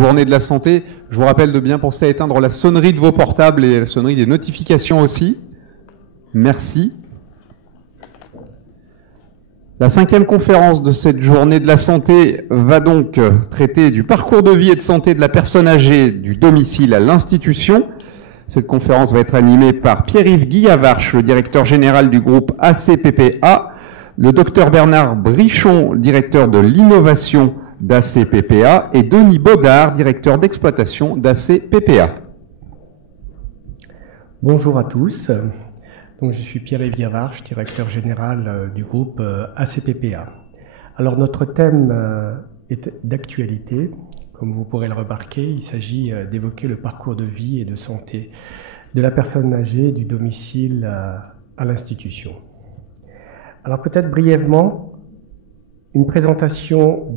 Journée de la santé, je vous rappelle de bien penser à éteindre la sonnerie de vos portables et la sonnerie des notifications aussi. Merci. La 5e conférence de cette journée de la santé va donc traiter du parcours de vie et de santé de la personne âgée du domicile à l'institution. Cette conférence va être animée par Pierre-Yves Guyavarche, le directeur général du groupe ACPPA, le docteur Bernard Brichon, directeur de l'innovation d'ACPPA, et Denis Baudard, directeur d'exploitation d'ACPPA. Bonjour à tous. Donc, je suis Pierre-Yves Guyavarche, directeur général du groupe ACPPA. Alors notre thème est d'actualité. Comme vous pourrez le remarquer, il s'agit d'évoquer le parcours de vie et de santé de la personne âgée du domicile à l'institution. Alors peut-être brièvement, une présentation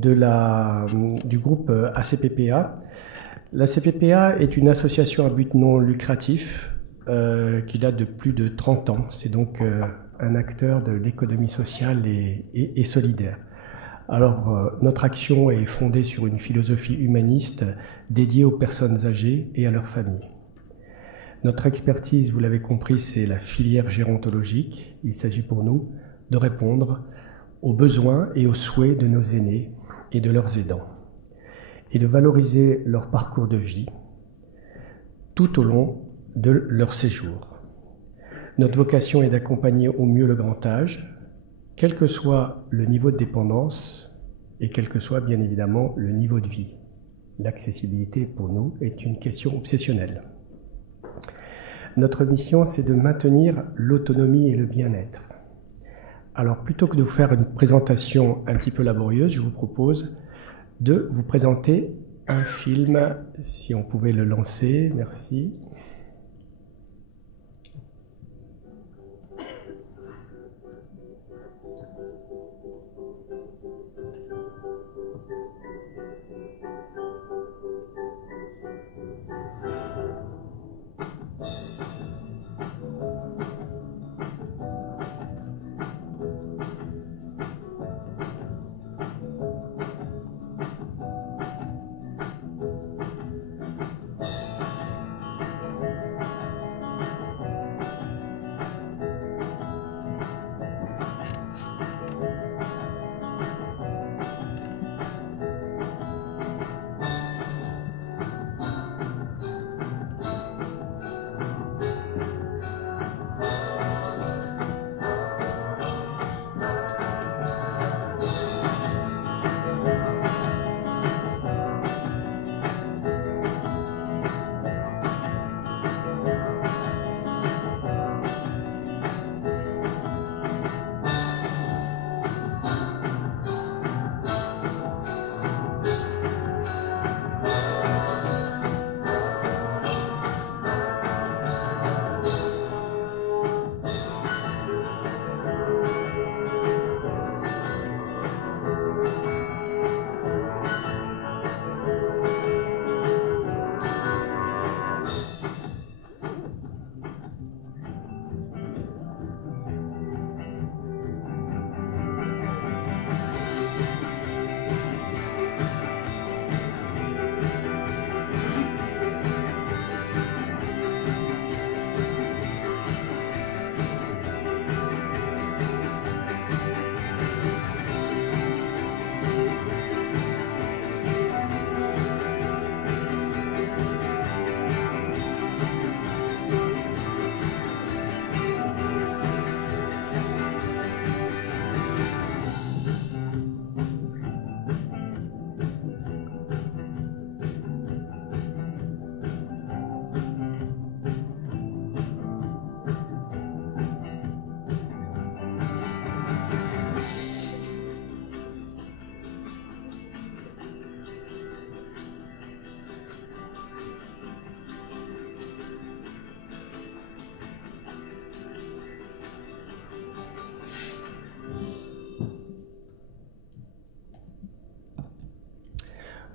du groupe ACPPA. L'ACPPA est une association à but non lucratif qui date de plus de 30 ans. C'est donc un acteur de l'économie sociale et solidaire. Alors, notre action est fondée sur une philosophie humaniste dédiée aux personnes âgées et à leurs familles. Notre expertise, vous l'avez compris, c'est la filière gérontologique. Il s'agit pour nous de répondre aux besoins et aux souhaits de nos aînés et de leurs aidants, et de valoriser leur parcours de vie tout au long de leur séjour. Notre vocation est d'accompagner au mieux le grand âge, quel que soit le niveau de dépendance et quel que soit bien évidemment le niveau de vie. L'accessibilité pour nous est une question obsessionnelle. Notre mission, c'est de maintenir l'autonomie et le bien-être. Alors plutôt que de vous faire une présentation un petit peu laborieuse, je vous propose de vous présenter un film, si on pouvait le lancer, merci.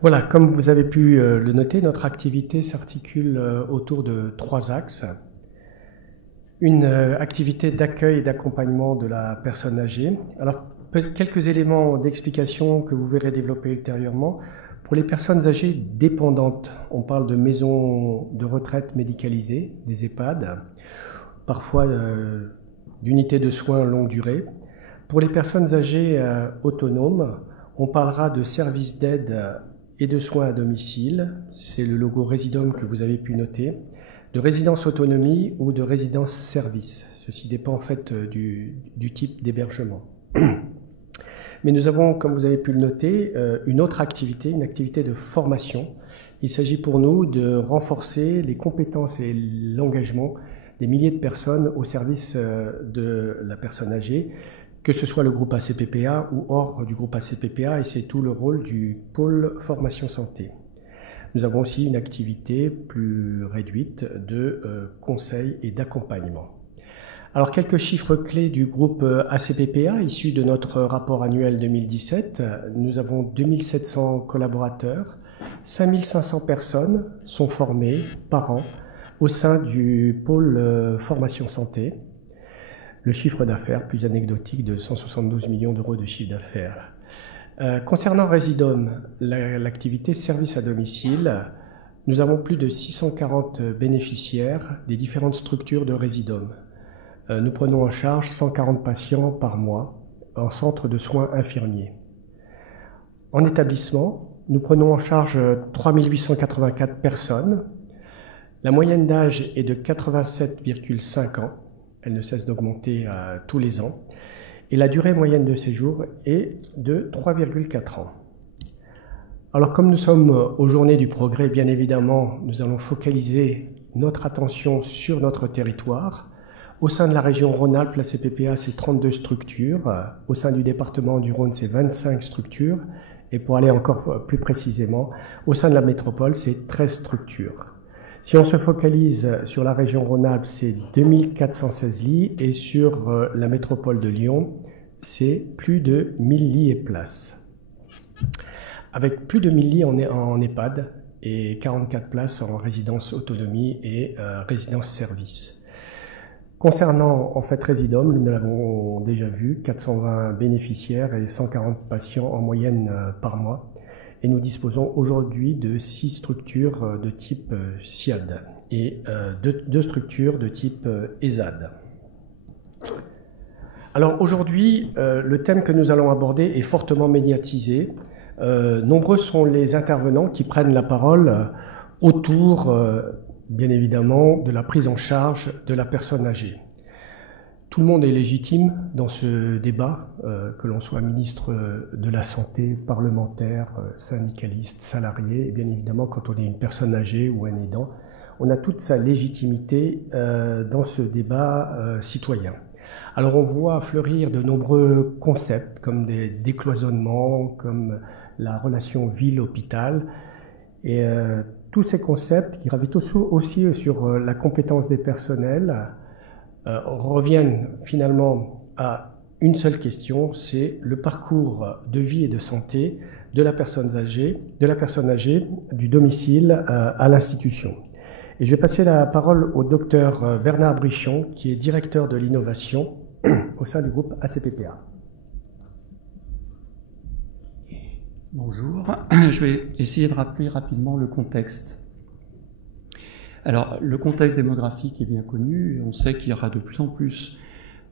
Voilà, comme vous avez pu le noter, notre activité s'articule autour de 3 axes. Une activité d'accueil et d'accompagnement de la personne âgée. Alors, quelques éléments d'explication que vous verrez développer ultérieurement. Pour les personnes âgées dépendantes, on parle de maisons de retraite médicalisées, des EHPAD, parfois d'unités de soins longue durée. Pour les personnes âgées autonomes, on parlera de services d'aide et de soins à domicile, c'est le logo Résidom que vous avez pu noter, de résidence autonomie ou de résidence service. Ceci dépend en fait du type d'hébergement. Mais nous avons, comme vous avez pu le noter, une autre activité, une activité de formation. Il s'agit pour nous de renforcer les compétences et l'engagement des milliers de personnes au service de la personne âgée, que ce soit le groupe ACPPA ou hors du groupe ACPPA, et c'est tout le rôle du pôle formation santé. Nous avons aussi une activité plus réduite de conseil et d'accompagnement. Alors, quelques chiffres clés du groupe ACPPA, issus de notre rapport annuel 2017. Nous avons 2700 collaborateurs, 5500 personnes sont formées par an au sein du pôle formation santé. Le chiffre d'affaires, plus anecdotique, de 172 millions d'euros de chiffre d'affaires. Concernant Résidom, l'activité service à domicile, nous avons plus de 640 bénéficiaires des différentes structures de Résidom. Nous prenons en charge 140 patients par mois en centre de soins infirmiers. En établissement, nous prenons en charge 3884 personnes. La moyenne d'âge est de 87,5 ans. Elle ne cesse d'augmenter tous les ans. Et la durée moyenne de séjour est de 3,4 ans. Alors, comme nous sommes aux Journées du Progrès, bien évidemment, nous allons focaliser notre attention sur notre territoire. Au sein de la région Rhône-Alpes, la CPPA, c'est 32 structures. Au sein du département du Rhône, c'est 25 structures. Et pour aller encore plus précisément, au sein de la métropole, c'est 13 structures. Si on se focalise sur la région Rhône-Alpes, c'est 2416 lits. Et sur la métropole de Lyon, c'est plus de 1000 lits et places. Avec plus de 1000 lits en EHPAD et 44 places en résidence autonomie et résidence service. Concernant en fait Résidom, nous l'avons déjà vu, 420 bénéficiaires et 140 patients en moyenne par mois. Et nous disposons aujourd'hui de 6 structures de type SIAD et 2 structures de type ESAD. Alors aujourd'hui, le thème que nous allons aborder est fortement médiatisé. Nombreux sont les intervenants qui prennent la parole autour bien évidemment, de la prise en charge de la personne âgée. Tout le monde est légitime dans ce débat, que l'on soit ministre de la Santé, parlementaire, syndicaliste, salarié, et bien évidemment quand on est une personne âgée ou un aidant, on a toute sa légitimité dans ce débat citoyen. Alors on voit fleurir de nombreux concepts comme des décloisonnements, comme la relation ville-hôpital, et tous ces concepts qui gravitent aussi sur la compétence des personnels reviennent finalement à une seule question, c'est le parcours de vie et de santé de la personne âgée, du domicile à l'institution. Et je vais passer la parole au docteur Bernard Brichon, qui est directeur de l'innovation au sein du groupe ACPPA. Bonjour, je vais essayer de rappeler rapidement le contexte. Alors, le contexte démographique est bien connu, on sait qu'il y aura de plus en plus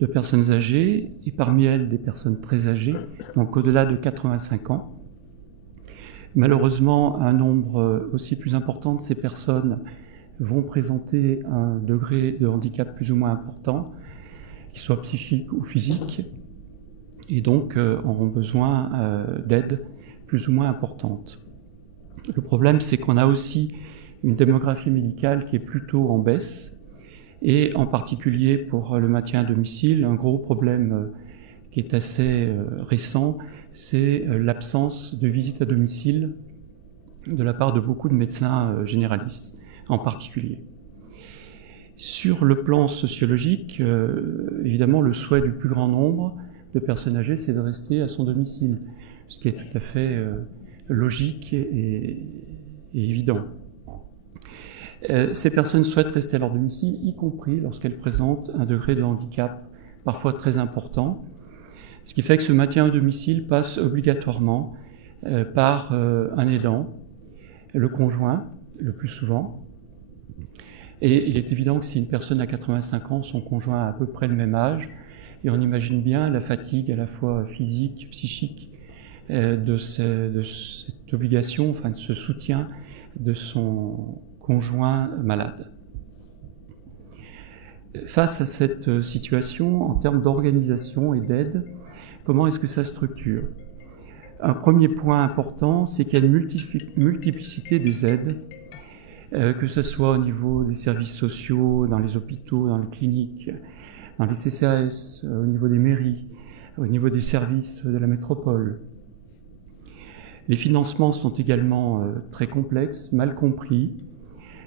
de personnes âgées, et parmi elles des personnes très âgées, donc au-delà de 85 ans. Malheureusement, un nombre aussi plus important de ces personnes vont présenter un degré de handicap plus ou moins important, qu'il soit psychique ou physique, et donc auront besoin d'aide plus ou moins importante. Le problème, c'est qu'on a aussi une démographie médicale qui est plutôt en baisse, et en particulier pour le maintien à domicile, un gros problème qui est assez récent, c'est l'absence de visite à domicile de la part de beaucoup de médecins généralistes en particulier. Sur le plan sociologique, évidemment, le souhait du plus grand nombre de personnes âgées, c'est de rester à son domicile, ce qui est tout à fait logique et évident. Ces personnes souhaitent rester à leur domicile, y compris lorsqu'elles présentent un degré de handicap parfois très important, ce qui fait que ce maintien au domicile passe obligatoirement par un aidant, le conjoint, le plus souvent. Et il est évident que si une personne a 85 ans, son conjoint a à peu près le même âge, et on imagine bien la fatigue à la fois physique, psychique, de cette obligation, enfin de ce soutien de son conjoint malade. Face à cette situation, en termes d'organisation et d'aide, comment est-ce que ça structure? Un premier point important, c'est qu'il y a une multiplicité des aides, que ce soit au niveau des services sociaux, dans les hôpitaux, dans les cliniques, dans les CCAS, au niveau des mairies, au niveau des services de la métropole. Les financements sont également très complexes, mal compris,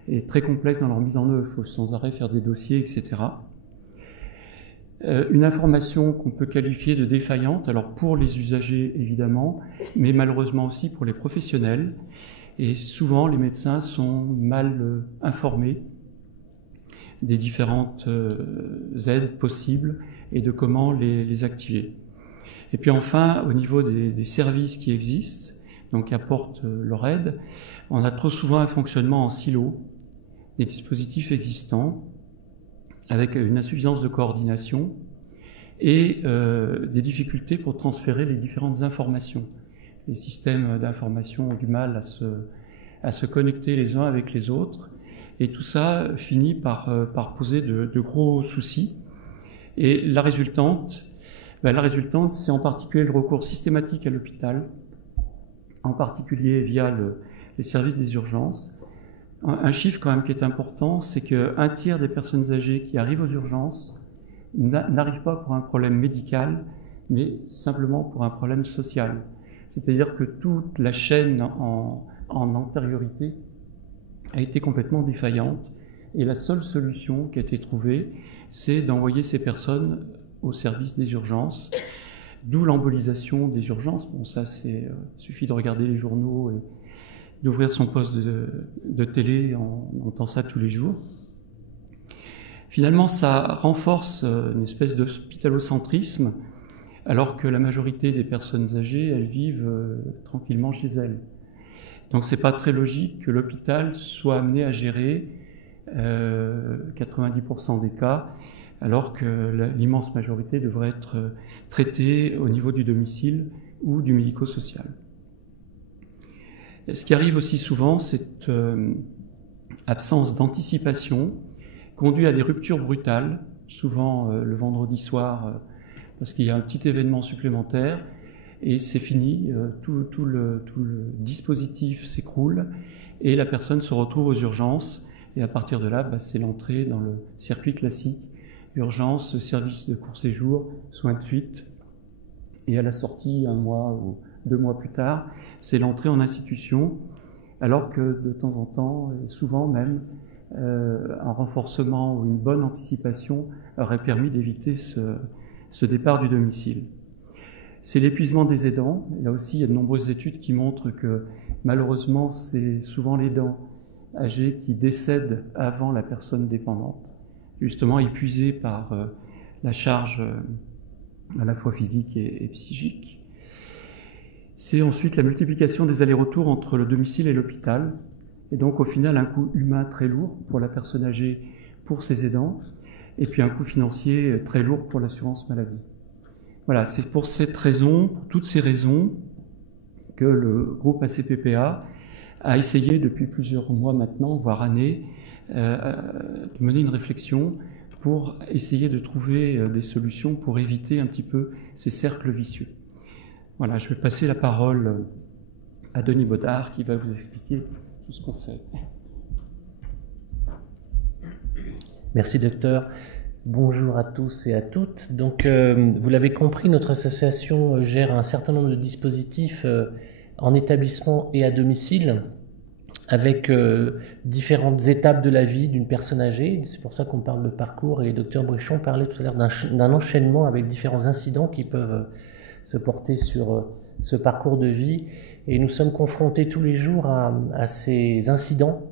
et très complexes dans leur mise en œuvre. Il faut sans arrêt faire des dossiers, etc. Une information qu'on peut qualifier de défaillante, alors pour les usagers évidemment, mais malheureusement aussi pour les professionnels. Et souvent, les médecins sont mal informés des différentes aides possibles et de comment les activer. Et puis enfin, au niveau des services qui existent, donc qui apportent leur aide, on a trop souvent un fonctionnement en silo des dispositifs existants, avec une insuffisance de coordination et des difficultés pour transférer les différentes informations. Les systèmes d'information ont du mal à se connecter les uns avec les autres, et tout ça finit par poser de gros soucis. Et la résultante, c'est en particulier le recours systématique à l'hôpital, en particulier via les services des urgences. Un chiffre quand même qui est important, c'est qu'un tiers des personnes âgées qui arrivent aux urgences n'arrivent pas pour un problème médical, mais simplement pour un problème social. C'est-à-dire que toute la chaîne en antériorité a été complètement défaillante, et la seule solution qui a été trouvée, c'est d'envoyer ces personnes au service des urgences, d'où l'embolisation des urgences. Bon, ça, il suffit de regarder les journaux et d'ouvrir son poste de télé, on entend ça tous les jours. Finalement, ça renforce une espèce d'hospitalocentrisme, alors que la majorité des personnes âgées, elles vivent tranquillement chez elles. Donc c'est pas très logique que l'hôpital soit amené à gérer 90% des cas, alors que l'immense majorité devrait être traitée au niveau du domicile ou du médico-social. Ce qui arrive aussi souvent, cette absence d'anticipation conduit à des ruptures brutales, souvent le vendredi soir, parce qu'il y a un petit événement supplémentaire, et c'est fini, tout le dispositif s'écroule, et la personne se retrouve aux urgences, et à partir de là, c'est l'entrée dans le circuit classique, urgence, service de court séjour, soins de suite, et à la sortie, 1 mois ou 2 mois plus tard, c'est l'entrée en institution, alors que de temps en temps, et souvent même, un renforcement ou une bonne anticipation aurait permis d'éviter ce départ du domicile. C'est l'épuisement des aidants. Là aussi, il y a de nombreuses études qui montrent que malheureusement, c'est souvent l'aidant âgé qui décède avant la personne dépendante, justement épuisé par la charge à la fois physique et psychique. C'est ensuite la multiplication des allers-retours entre le domicile et l'hôpital, et donc au final un coût humain très lourd pour la personne âgée, pour ses aidants, et puis un coût financier très lourd pour l'assurance maladie. Voilà, c'est pour cette raison, pour toutes ces raisons, que le groupe ACPPA a essayé depuis plusieurs mois maintenant, voire années, de mener une réflexion pour essayer de trouver des solutions pour éviter un petit peu ces cercles vicieux. Voilà, je vais passer la parole à Denis Baudard qui va vous expliquer tout ce qu'on fait. Merci docteur. Bonjour à tous et à toutes. Donc, vous l'avez compris, notre association gère un certain nombre de dispositifs en établissement et à domicile, avec différentes étapes de la vie d'une personne âgée. C'est pour ça qu'on parle de parcours, et le docteur Bréchon parlait tout à l'heure d'un enchaînement avec différents incidents qui peuvent se porter sur ce parcours de vie. Et nous sommes confrontés tous les jours à ces incidents,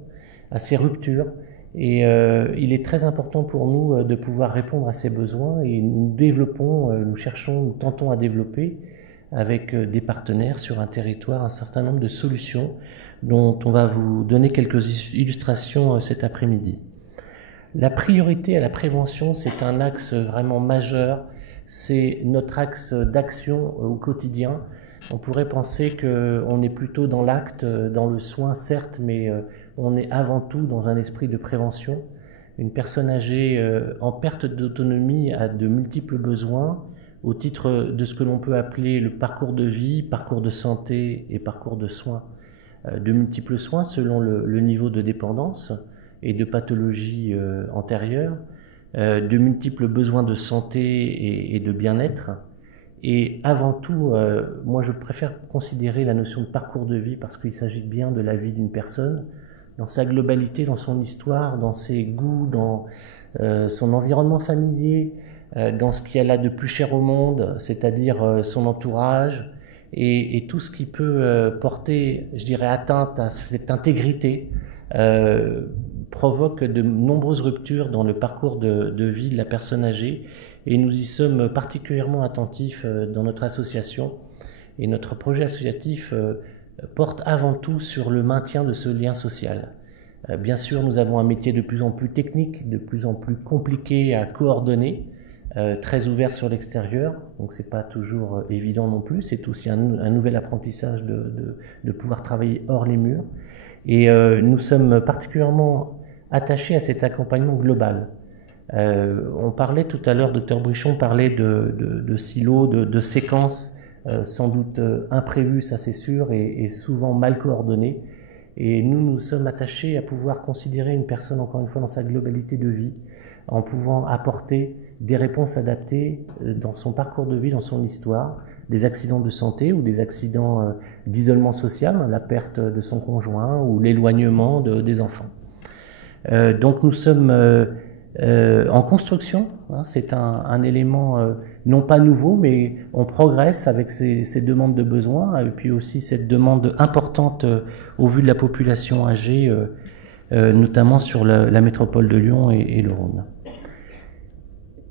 à ces ruptures. Et il est très important pour nous de pouvoir répondre à ces besoins, et nous tentons à développer avec des partenaires sur un territoire un certain nombre de solutions dont on va vous donner quelques illustrations cet après-midi. La priorité à la prévention, c'est un axe vraiment majeur, c'est notre axe d'action au quotidien. On pourrait penser qu'on est plutôt dans l'acte, dans le soin certes, mais on est avant tout dans un esprit de prévention. Une personne âgée en perte d'autonomie a de multiples besoins au titre de ce que l'on peut appeler le parcours de vie, parcours de santé et parcours de soins. De multiples soins selon le niveau de dépendance et de pathologie antérieure, de multiples besoins de santé et de bien-être. Et avant tout, moi je préfère considérer la notion de parcours de vie parce qu'il s'agit bien de la vie d'une personne, dans sa globalité, dans son histoire, dans ses goûts, dans son environnement familier, dans ce qu'il y a là de plus cher au monde, c'est-à-dire son entourage, et tout ce qui peut porter, je dirais, atteinte à cette intégrité, provoque de nombreuses ruptures dans le parcours de vie de la personne âgée, et nous y sommes particulièrement attentifs dans notre association. Et notre projet associatif porte avant tout sur le maintien de ce lien social. Bien sûr, nous avons un métier de plus en plus technique, de plus en plus compliqué à coordonner, très ouvert sur l'extérieur, donc c'est pas toujours évident non plus, c'est aussi un nouvel apprentissage de pouvoir travailler hors les murs. Et nous sommes particulièrement attachés à cet accompagnement global. On parlait tout à l'heure, Dr Brichon parlait de silos, de séquences, sans doute imprévues, ça c'est sûr, et souvent mal coordonnées. Et nous sommes attachés à pouvoir considérer une personne, encore une fois, dans sa globalité de vie, en pouvant apporter des réponses adaptées dans son parcours de vie, dans son histoire, des accidents de santé ou des accidents d'isolement social, la perte de son conjoint ou l'éloignement des enfants. Donc nous sommes en construction, hein, c'est un élément non pas nouveau, mais on progresse avec ces demandes de besoins et puis aussi cette demande importante au vu de la population âgée, notamment sur la métropole de Lyon et le Rhône.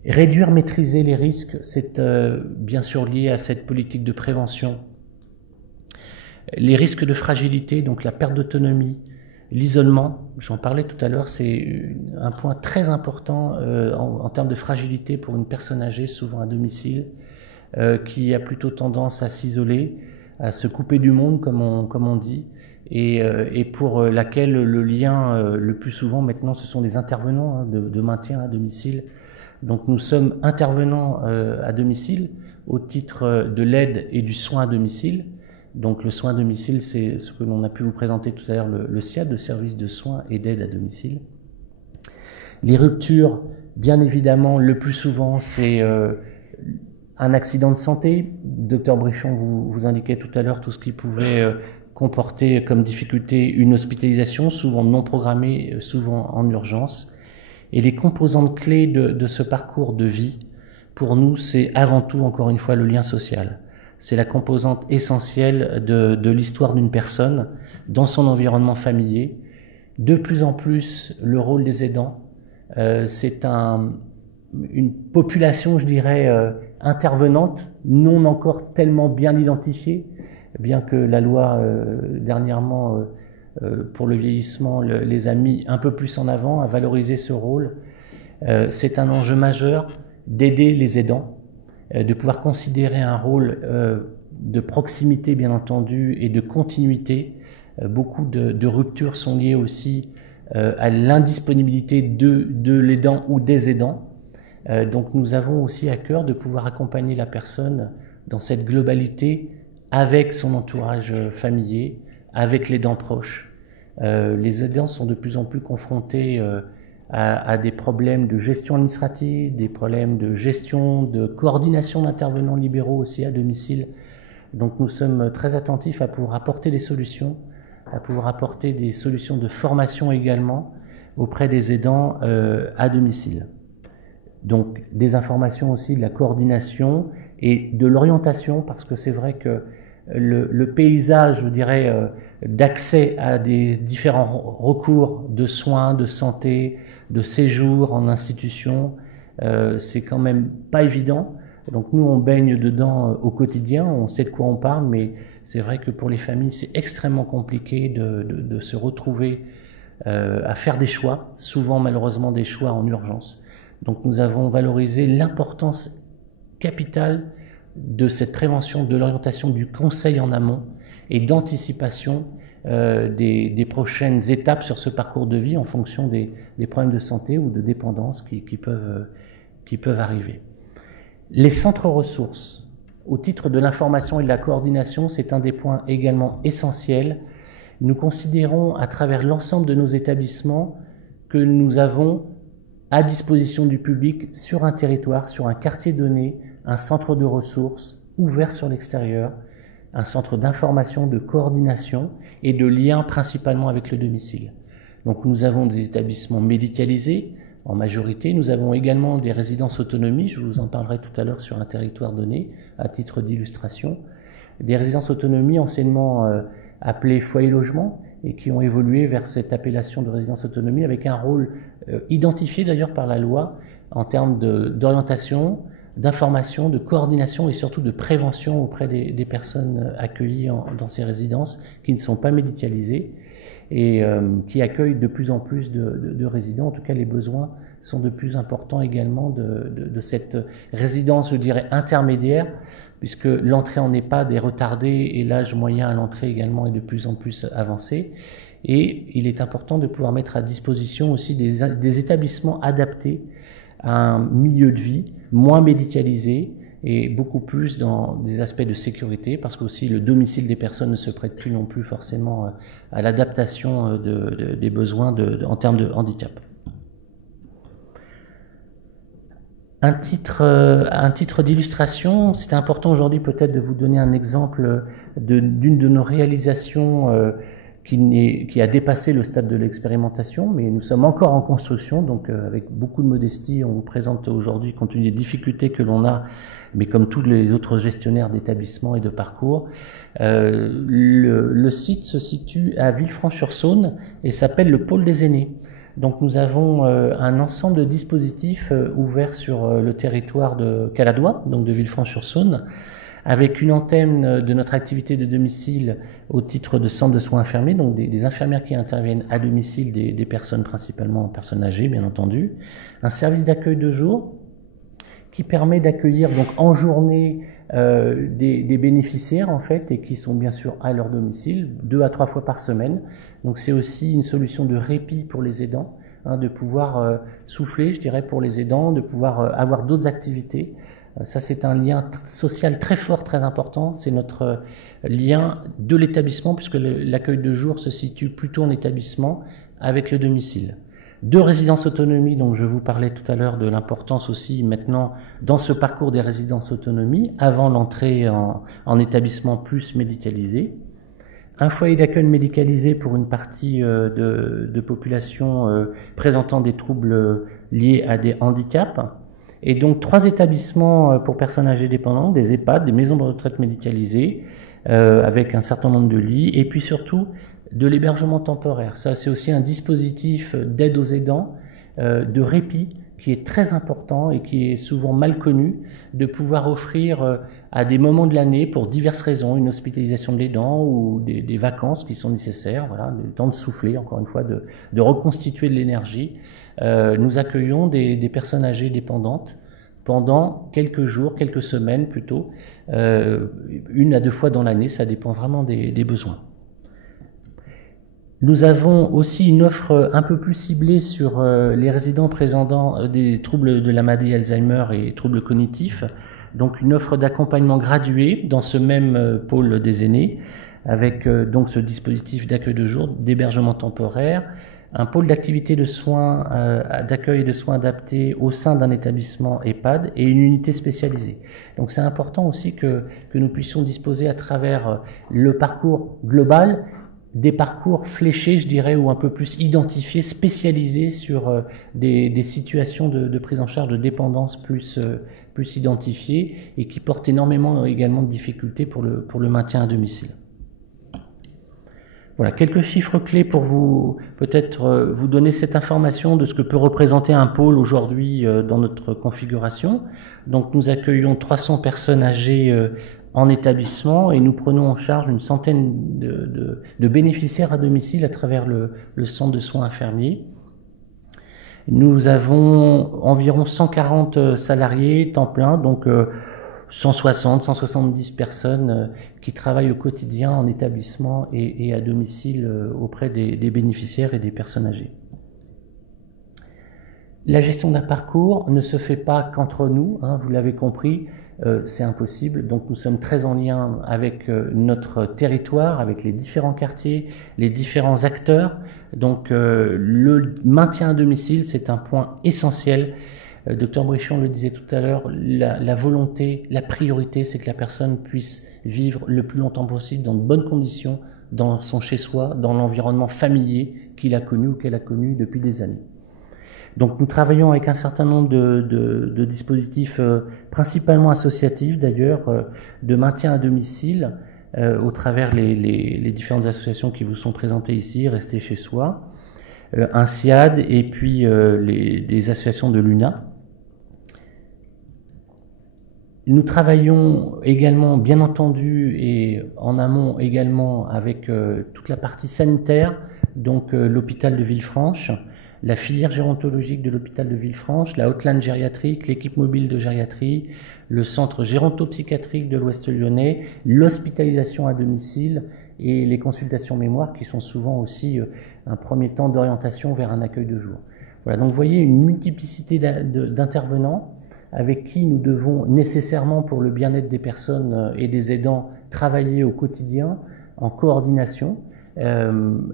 Réduire, maîtriser les risques, c'est bien sûr lié à cette politique de prévention. Les risques de fragilité, donc la perte d'autonomie, l'isolement, j'en parlais tout à l'heure, c'est un point très important en termes de fragilité pour une personne âgée, souvent à domicile, qui a plutôt tendance à s'isoler, à se couper du monde, comme on dit, et pour laquelle le lien, le plus souvent maintenant, ce sont les intervenants de maintien à domicile. Donc nous sommes intervenants à domicile au titre de l'aide et du soin à domicile. Donc le soin à domicile, c'est ce que l'on a pu vous présenter tout à l'heure, le SIAD, le service de soins et d'aide à domicile. Les ruptures, bien évidemment, le plus souvent, c'est un accident de santé. Dr Brichon vous indiquait tout à l'heure tout ce qui pouvait comporter comme difficulté une hospitalisation, souvent non programmée, souvent en urgence. Et les composantes clés de ce parcours de vie, pour nous, c'est avant tout, encore une fois, le lien social. C'est la composante essentielle de l'histoire d'une personne dans son environnement familier. De plus en plus, le rôle des aidants, c'est une population, je dirais, intervenante, non encore tellement bien identifiée, bien que la loi dernièrement pour le vieillissement les a mis un peu plus en avant, à valoriser ce rôle. C'est un enjeu majeur d'aider les aidants, de pouvoir considérer un rôle de proximité bien entendu et de continuité. Beaucoup de ruptures sont liées aussi à l'indisponibilité de l'aidant ou des aidants. Donc nous avons aussi à cœur de pouvoir accompagner la personne dans cette globalité avec son entourage familier, avec l'aidant proche. Les aidants sont de plus en plus confrontés à des problèmes de gestion administrative, des problèmes de gestion, de coordination d'intervenants libéraux aussi à domicile. Donc nous sommes très attentifs à pouvoir apporter des solutions, de formation également auprès des aidants à domicile. Donc des informations aussi de la coordination et de l'orientation, parce que c'est vrai que le paysage, je dirais, d'accès à des différents recours de soins, de santé, de séjour en institution, c'est quand même pas évident. Donc nous, on baigne dedans au quotidien, on sait de quoi on parle, mais c'est vrai que pour les familles, c'est extrêmement compliqué de se retrouver à faire des choix, souvent malheureusement des choix en urgence. Donc nous avons valorisé l'importance capitale de cette prévention, de l'orientation, du conseil en amont et d'anticipation des prochaines étapes sur ce parcours de vie en fonction des problèmes de santé ou de dépendance qui peuvent arriver. Les centres ressources, au titre de l'information et de la coordination, c'est un des points également essentiels. Nous considérons à travers l'ensemble de nos établissements que nous avons à disposition du public sur un territoire, sur un quartier donné, un centre de ressources ouvert sur l'extérieur, un centre d'information, de coordination et de lien principalement avec le domicile. Donc nous avons des établissements médicalisés en majorité, nous avons également des résidences autonomie, je vous en parlerai tout à l'heure sur un territoire donné, à titre d'illustration, des résidences autonomie anciennement appelées foyer logement et qui ont évolué vers cette appellation de résidence autonomie avec un rôle identifié d'ailleurs par la loi en termes d'orientation, d'information, de coordination et surtout de prévention auprès des personnes accueillies dans ces résidences qui ne sont pas médicalisées et qui accueillent de plus en plus de résidents. En tout cas, les besoins sont de plus importants également de cette résidence, je dirais, intermédiaire, puisque l'entrée en EHPAD est retardée et l'âge moyen à l'entrée également est de plus en plus avancé. Et il est important de pouvoir mettre à disposition aussi des établissements adaptés à un milieu de vie moins médicalisé et beaucoup plus dans des aspects de sécurité, parce que aussi le domicile des personnes ne se prête plus non plus forcément à l'adaptation des besoins en termes de handicap. Un titre d'illustration, c'est important aujourd'hui peut-être de vous donner un exemple d'une de nos réalisations qui a dépassé le stade de l'expérimentation, mais nous sommes encore en construction, donc avec beaucoup de modestie, on vous présente aujourd'hui, compte tenu des difficultés que l'on a, mais comme tous les autres gestionnaires d'établissements et de parcours, le site se situe à Villefranche-sur-Saône et s'appelle le Pôle des aînés. Donc nous avons un ensemble de dispositifs ouverts sur le territoire de Caladois, donc de Villefranche-sur-Saône, avec une antenne de notre activité de domicile au titre de centre de soins infirmiers, donc des infirmières qui interviennent à domicile des personnes, principalement personnes âgées bien entendu, un service d'accueil de jour qui permet d'accueillir donc en journée des bénéficiaires en fait et qui sont bien sûr à leur domicile 2 à 3 fois par semaine. Donc c'est aussi une solution de répit pour les aidants, de pouvoir souffler, je dirais, pour les aidants, de pouvoir avoir d'autres activités. Ça, c'est un lien social très fort, très important. C'est notre lien de l'établissement, puisque l'accueil de jour se situe plutôt en établissement avec le domicile. 2 résidences autonomie, dont je vous parlais tout à l'heure de l'importance aussi maintenant dans ce parcours des résidences autonomie, avant l'entrée en établissement plus médicalisé. Un foyer d'accueil médicalisé pour une partie de population présentant des troubles liés à des handicaps. Et donc 3 établissements pour personnes âgées dépendantes, des EHPAD, des maisons de retraite médicalisées, avec un certain nombre de lits, et puis surtout de l'hébergement temporaire. Ça, c'est aussi un dispositif d'aide aux aidants, de répit, qui est très important et qui est souvent mal connu, de pouvoir offrir à des moments de l'année, pour diverses raisons, une hospitalisation de l'aidant ou des vacances qui sont nécessaires, voilà, le temps de souffler, encore une fois, de reconstituer de l'énergie. Nous accueillons des personnes âgées dépendantes pendant quelques jours, quelques semaines plutôt, 1 à 2 fois dans l'année, ça dépend vraiment des besoins. Nous avons aussi une offre un peu plus ciblée sur les résidents présentant des troubles de la maladie Alzheimer et troubles cognitifs, donc une offre d'accompagnement gradué dans ce même pôle des aînés, avec donc ce dispositif d'accueil de jour, d'hébergement temporaire, un pôle d'activité de soins, d'accueil et de soins adaptés au sein d'un établissement EHPAD et une unité spécialisée. Donc c'est important aussi que nous puissions disposer à travers le parcours global des parcours fléchés, je dirais, ou un peu plus identifiés, spécialisés sur des situations de prise en charge de dépendance plus identifiées et qui portent énormément également de difficultés pour le maintien à domicile. Voilà, quelques chiffres clés pour vous, peut-être vous donner cette information de ce que peut représenter un pôle aujourd'hui dans notre configuration. Donc nous accueillons 300 personnes âgées en établissement et nous prenons en charge une centaine de bénéficiaires à domicile à travers le centre de soins infirmiers. Nous avons environ 140 salariés temps plein, donc 160, 170 personnes qui travaillent au quotidien en établissement et à domicile auprès des bénéficiaires et des personnes âgées. La gestion d'un parcours ne se fait pas qu'entre nous, hein, vous l'avez compris, c'est impossible. Donc nous sommes très en lien avec notre territoire, avec les différents quartiers, les différents acteurs. Donc le maintien à domicile, c'est un point essentiel. Dr Brichon le disait tout à l'heure, la volonté, la priorité, c'est que la personne puisse vivre le plus longtemps possible dans de bonnes conditions, dans son chez-soi, dans l'environnement familier qu'il a connu ou qu'elle a connu depuis des années. Donc nous travaillons avec un certain nombre de dispositifs, principalement associatifs d'ailleurs, de maintien à domicile, au travers les différentes associations qui vous sont présentées ici, Restez chez soi, un SIAD et puis des associations de l'UNA. Nous travaillons également, bien entendu, et en amont également avec toute la partie sanitaire, donc l'hôpital de Villefranche, la filière gérontologique de l'hôpital de Villefranche, la hotline gériatrique, l'équipe mobile de gériatrie, le centre gérontopsychiatrique de l'Ouest lyonnais, l'hospitalisation à domicile et les consultations mémoire qui sont souvent aussi un premier temps d'orientation vers un accueil de jour. Voilà, donc vous voyez une multiplicité d'intervenants avec qui nous devons nécessairement pour le bien-être des personnes et des aidants travailler au quotidien en coordination.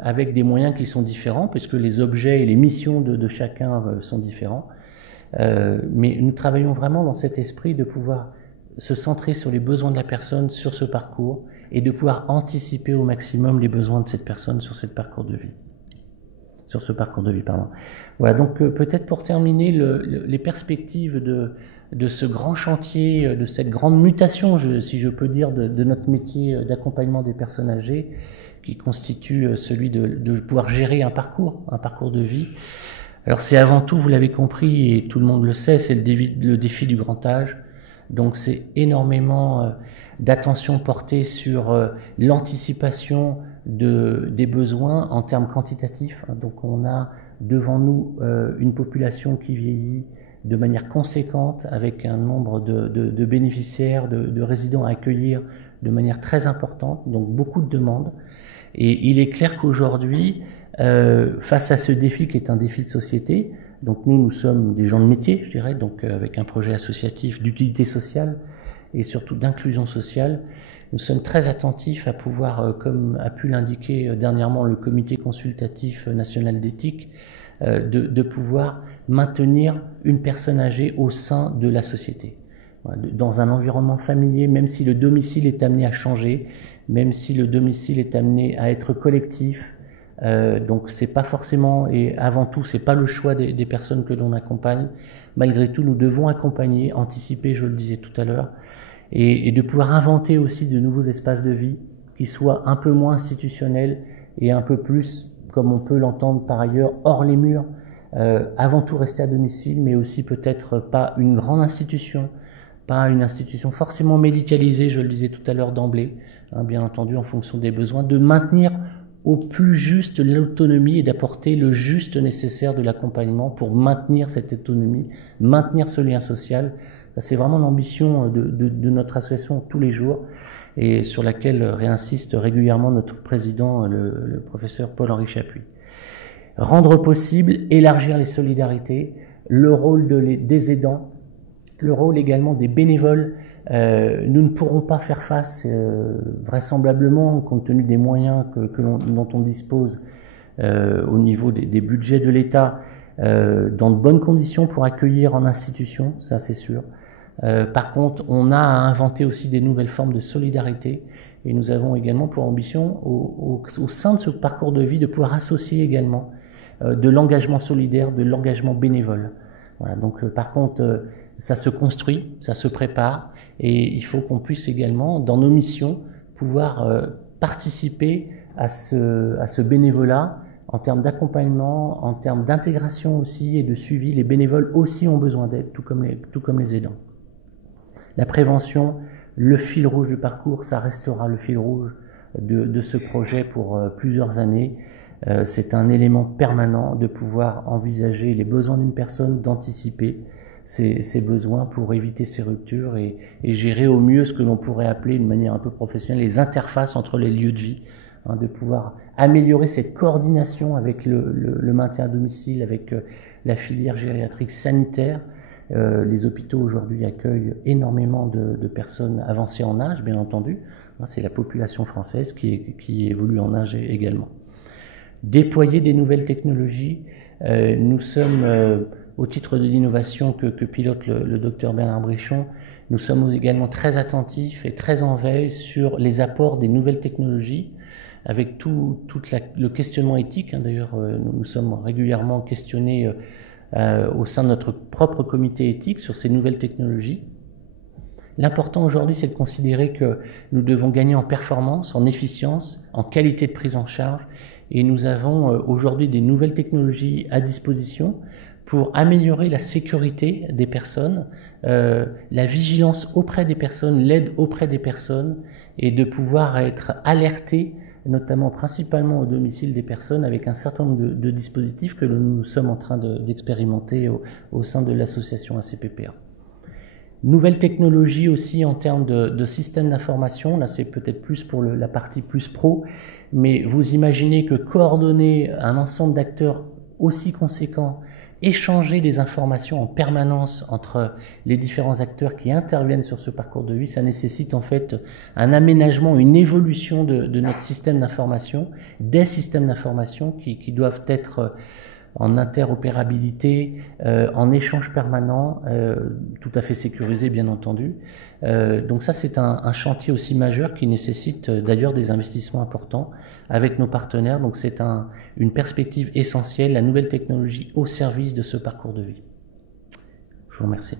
Avec des moyens qui sont différents, puisque les objets et les missions de chacun sont différents. Mais nous travaillons vraiment dans cet esprit de pouvoir se centrer sur les besoins de la personne, sur ce parcours, et de pouvoir anticiper au maximum les besoins de cette personne sur ce parcours de vie. Voilà, donc peut-être pour terminer, les perspectives de ce grand chantier, de cette grande mutation, si je peux dire, de notre métier d'accompagnement des personnes âgées, qui constitue celui de pouvoir gérer un parcours de vie. Alors c'est avant tout, vous l'avez compris et tout le monde le sait, c'est le défi du grand âge. Donc c'est énormément d'attention portée sur l'anticipation des besoins en termes quantitatifs. Donc on a devant nous une population qui vieillit de manière conséquente avec un nombre de bénéficiaires, de résidents à accueillir de manière très importante, donc beaucoup de demandes. Et il est clair qu'aujourd'hui, face à ce défi qui est un défi de société, donc nous sommes des gens de métier, je dirais, donc avec un projet associatif d'utilité sociale et surtout d'inclusion sociale, nous sommes très attentifs à pouvoir, comme a pu l'indiquer dernièrement le Comité consultatif national d'éthique, de pouvoir maintenir une personne âgée au sein de la société, dans un environnement familier, même si le domicile est amené à changer, même si le domicile est amené à être collectif. Donc c'est pas forcément, et avant tout, c'est pas le choix des personnes que l'on accompagne. Malgré tout, nous devons accompagner, anticiper, je le disais tout à l'heure, et de pouvoir inventer aussi de nouveaux espaces de vie qui soient un peu moins institutionnels et un peu plus, comme on peut l'entendre par ailleurs, hors les murs. Avant tout rester à domicile, mais aussi peut-être pas une grande institution, pas une institution forcément médicalisée, je le disais tout à l'heure d'emblée, hein, bien entendu en fonction des besoins, de maintenir au plus juste l'autonomie et d'apporter le juste nécessaire de l'accompagnement pour maintenir cette autonomie, maintenir ce lien social. C'est vraiment l'ambition de notre association tous les jours et sur laquelle réinsiste régulièrement notre président, le professeur Paul-Henri Chapuis. Rendre possible, élargir les solidarités, le rôle des aidants, le rôle également des bénévoles. Nous ne pourrons pas faire face, vraisemblablement, compte tenu des moyens dont on dispose au niveau des budgets de l'État, dans de bonnes conditions pour accueillir en institution, ça c'est sûr. Par contre, on a à inventer aussi des nouvelles formes de solidarité et nous avons également pour ambition, au sein de ce parcours de vie, de pouvoir associer également de l'engagement solidaire, de l'engagement bénévole. Voilà, donc par contre, ça se construit, ça se prépare et il faut qu'on puisse également, dans nos missions, pouvoir participer à ce bénévolat en termes d'accompagnement, en termes d'intégration aussi et de suivi. Les bénévoles aussi ont besoin d'aide, tout comme les aidants. La prévention, le fil rouge du parcours, ça restera le fil rouge de ce projet pour plusieurs années. C'est un élément permanent de pouvoir envisager les besoins d'une personne, d'anticiper ses besoins pour éviter ces ruptures et gérer au mieux ce que l'on pourrait appeler de manière un peu professionnelle les interfaces entre les lieux de vie, de pouvoir améliorer cette coordination avec le maintien à domicile, avec la filière gériatrique sanitaire. Les hôpitaux aujourd'hui accueillent énormément de personnes avancées en âge, bien entendu. C'est la population française qui évolue en âge également. Déployer des nouvelles technologies. Nous sommes, au titre de l'innovation que pilote le docteur Bernard Brichon, nous sommes également très attentifs et très en veille sur les apports des nouvelles technologies, avec tout le questionnement éthique. D'ailleurs, nous sommes régulièrement questionnés au sein de notre propre comité éthique sur ces nouvelles technologies. L'important aujourd'hui, c'est de considérer que nous devons gagner en performance, en efficience, en qualité de prise en charge, et nous avons aujourd'hui des nouvelles technologies à disposition pour améliorer la sécurité des personnes, la vigilance auprès des personnes, l'aide auprès des personnes, et de pouvoir être alerté, notamment principalement au domicile des personnes, avec un certain nombre de dispositifs que nous sommes en train d'expérimenter au sein de l'association ACPPA. Nouvelles technologies aussi en termes de système d'information, là c'est peut-être plus pour la partie plus pro, mais vous imaginez que coordonner un ensemble d'acteurs aussi conséquents, échanger les informations en permanence entre les différents acteurs qui interviennent sur ce parcours de vie, ça nécessite en fait un aménagement, une évolution de notre système d'information, des systèmes d'information qui doivent être en interopérabilité, en échange permanent, tout à fait sécurisé bien entendu. Donc ça c'est un chantier aussi majeur qui nécessite d'ailleurs des investissements importants avec nos partenaires. Donc c'est une perspective essentielle, la nouvelle technologie au service de ce parcours de vie. Je vous remercie.